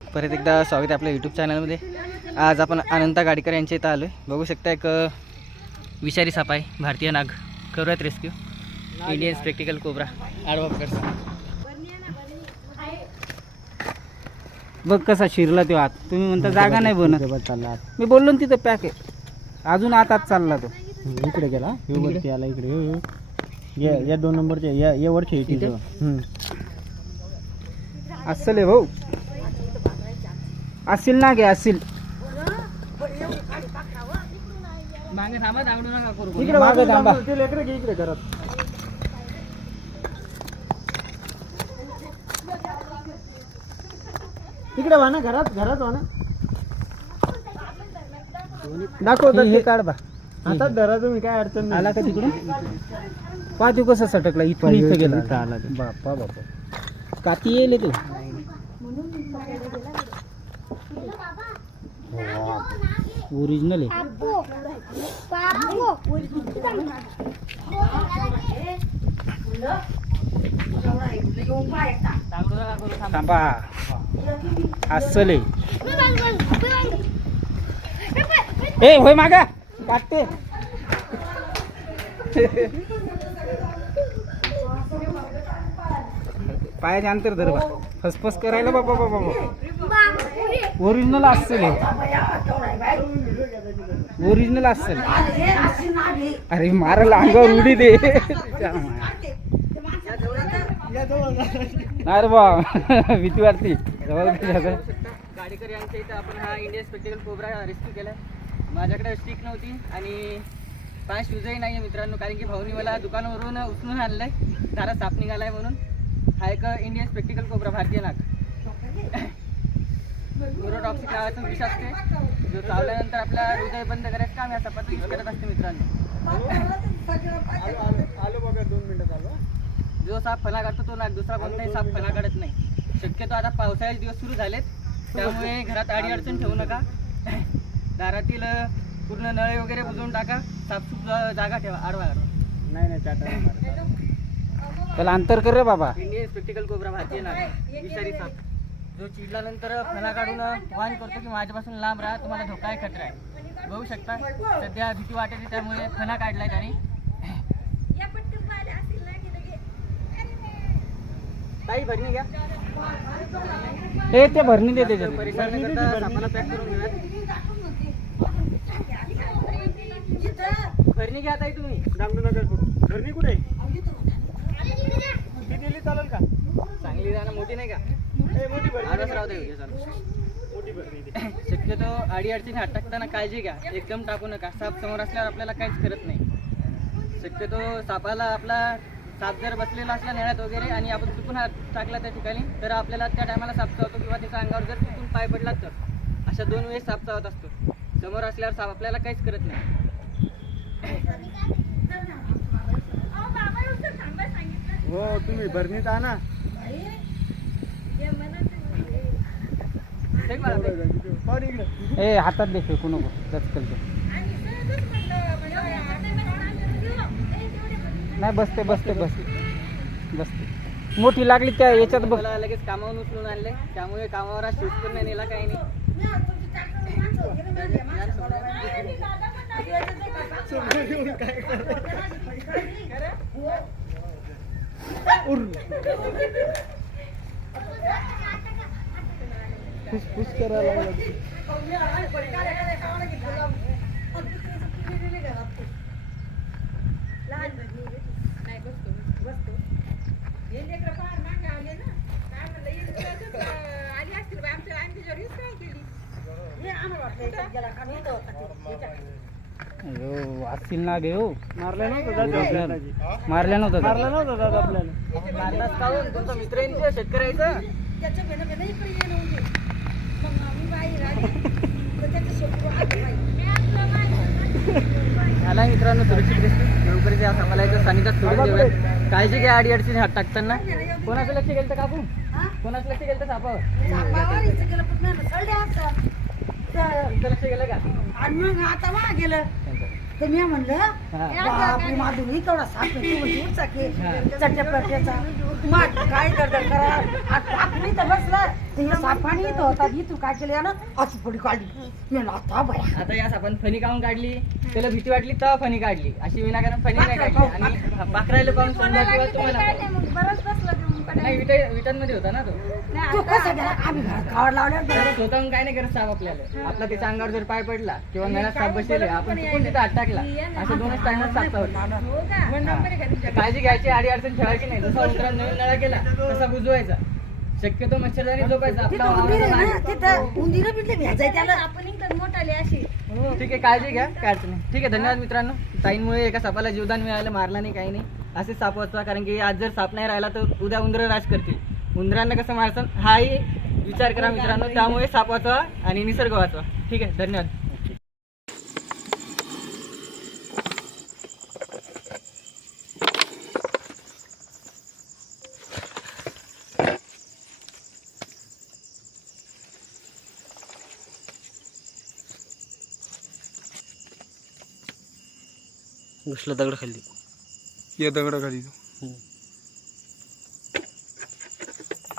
परत एकदा स्वागत आहे आपल्या यूट्यूब चॅनलमध्ये आज आपण अनंता गाडीकर यांच्या इथं आलो आहे बघू शकता एक विषारी साप आहे. भारतीय नाग. करूयात रेस्क्यू इंडियन स्पेक्टिकल कोबरा आडवा पकडचा बघ कसा शिरला तो आत. तुम्ही म्हणता जागा नाही बनत. चालला मी बोललो ना तिथं पॅक आहे. अजून आत आत चालला तो. इकडे गेला. इकडे? आला. या या दोन नंबरचे या या असेल आहे भाऊ. असेल ना गे असेल. मागे थांबा दांगडू नका करू. इकडे मागे मागे थांबा. ते लेकरं घे इकडे घरात. इकडे वा ना घरात घरात वा ना दाखव हे काढ बा. हातात धरा तुम्ही काय अडचण नाही. आला का तिकडून? पहा तू कसं सटकला इथून इथं गेला. आला. बापा बापा काती येईल तू ओरिजिनल आहे. थांबा. अस्सल आहे. ए होय मागा. काटते. पायाच्या अंतर धर बा. फसफस करायला बाबा बाबा बाबा ओरिजिनल असेल ओरिजिनल असेल. अरे मारायला अंगावर उडी दे. नाही रे बा. भीती वाटते. गाडीकर यांच्या इथं आपण हा इंडिया स्पेक्टिकल कोबरा रेस्क्यू केला माझ्याकडे स्टिक नव्हती आणि पाच शूजही नाही आहे मित्रांनो कारण की भाऊनी मला दुकानावरून उचलून आणलंय. सारा साप निघालाय म्हणून. हा एक इंडियन स्पेक्टिकल कोबरा भारतीय नाग. न्यूरोटॉक्सिक नावाचा विष असते जो चावल्यानंतर आपला हृदय बंद करायचं काम या सापाचं यूज करत असते मित्रांनो. जो साप फणा काढतो तो नाग दुसरा कोणताही साप फणा काढत नाही. शक्यतो आता पावसाळ्याचे दिवस सुरू झालेत. त्यामुळे घरात आडी अडचण ठेवू नका. दारातील पूर्ण नळे वगैरे बुजवून टाका. साफसूफ जागा ठेवा आडवा आडवा. नाही नाही टाटा त्याला अंतर कर रे बाबा. इंडियन स्पेक्टिकल कोबरा भारतीय नाग विषारी साप. जो चिडल्यानंतर फणा काढून वाहन करतो की माझ्यापासून लांब राहा तुम्हाला धोका आहे खतरा आहे. बघू शकता सध्या भीती वाटते त्यामुळे फणा काढलाय त्याने. ताई भरणी घ्या. हे ते भरणी दे त्याच्यात सापाला पॅक करून घेऊयात भरणी घ्या ताई तुम्ही. करू घरनी कुठे ती दिली चालेल का चांगली जाणं मोठी नाही का? आरस राहू दे. शक्यतो अडी अडचणी हात टाकताना काळजी घ्या. एकदम टाकू नका. साप समोर असल्यावर आपल्याला काहीच करत नाही. शक्यतो सापाला आपला साप जर बसलेला असला नेण्यात वगैरे आणि आपण चुकून हात टाकला त्या ठिकाणी तर आपल्याला त्या टायमाला साप चावतो किंवा त्याच्या अंगावर जर चुकून पाय पडला तर. अशा दोन वेळेस साप चावत असतो. समोर असल्यावर साप आपल्याला काहीच करत नाही. हो तुम्ही भरणीत आणा ठीक बाळा, ठीक. पाहू दे इकडे ए हातात दे फेकू नको. दचकल नाही बसते बसते बसते. बसते. मोठी लागली त्या याच्यात बघ. लगेच कामावरून उचलून आणले. त्यामुळे कामावर आज शूट पण नाही नेला काही नाही. फुसफुस करायला असतील ना गे हो. मारलं नव्हतं मारल्या नव्हतं? मारलं नव्हतं दादा आपल्याला. मारलास काहून? तुमचा मित्र शेतकऱ्याचा. आला मित्रांनो सुरक्षित दिसते लवकरच या सापाला याच्या सानिध्यात सोडून देऊया. काळजी घ्या आडी अडचणी हात टाकताना. कोणाचं लक्ष गेलं काकू कोणाचं लक्ष गेलं सापावर? तुमचं लक्ष गेलं का? आणि मग आता वा गेलं. तर मी म्हणलं हा. बापरे माधुरी तेवढा साप आहे, तू म्हणजे की चट्ट्या पट्ट्याचा. मग काय करतात करा टाकली तर बसलं. ते सापानी इथं होता इथून काय केलं ना अशी पुढे काढली. मी म्हणलं, आता बया आता यास आपण फणी काढून काढली? त्याला भीती वाटली तेव्हा फणी काढली. अशी विनाकारण फणी नाही काढली. आणि पाखरायला पाहून समजा किंवा तुम्हाला नाही विटा विटांमध्ये होता ना तो. तू कसं गेला? आम्ही घरात खावड लावल्यावर तर गेलो. स्वतःहून काय नाही करत साप आपल्याला. आपला त्याच्या अंगावर जर पाय पडला किंवा साप बसेल आपण चुकून तिथं हात टाकला अशा दोनच साप चावला काळजी घ्यायची आडी अडचण ठेवायची नाही. जसा उंदरात नवीन नळा केला तसा बुजवायचा. शक्यतो मच्छरदाणी झोपायचा. आपला तिथं उंदीर आहे आवाज ना तिथं उंदीर बिटले भ्यायचंय त्याला. ठीक आहे काळजी घ्या. काय अडचण नाही. ठीक आहे धन्यवाद मित्रांनो. ताईंमुळे एका सापाला जीवदान मिळालं मारला नाही काही नाही. असे साप वाचवा कारण की आज जर साप नाही राहिला तर उद्या उंदरं राज करतील. उंदरांना कसं मारसन? हाही विचार करा मित्रांनो त्यामुळे साप वाचवा आणि निसर्ग वाचवा. ठीक आहे धन्यवाद. घुसलं दगड खाल्ली या दगडाखाली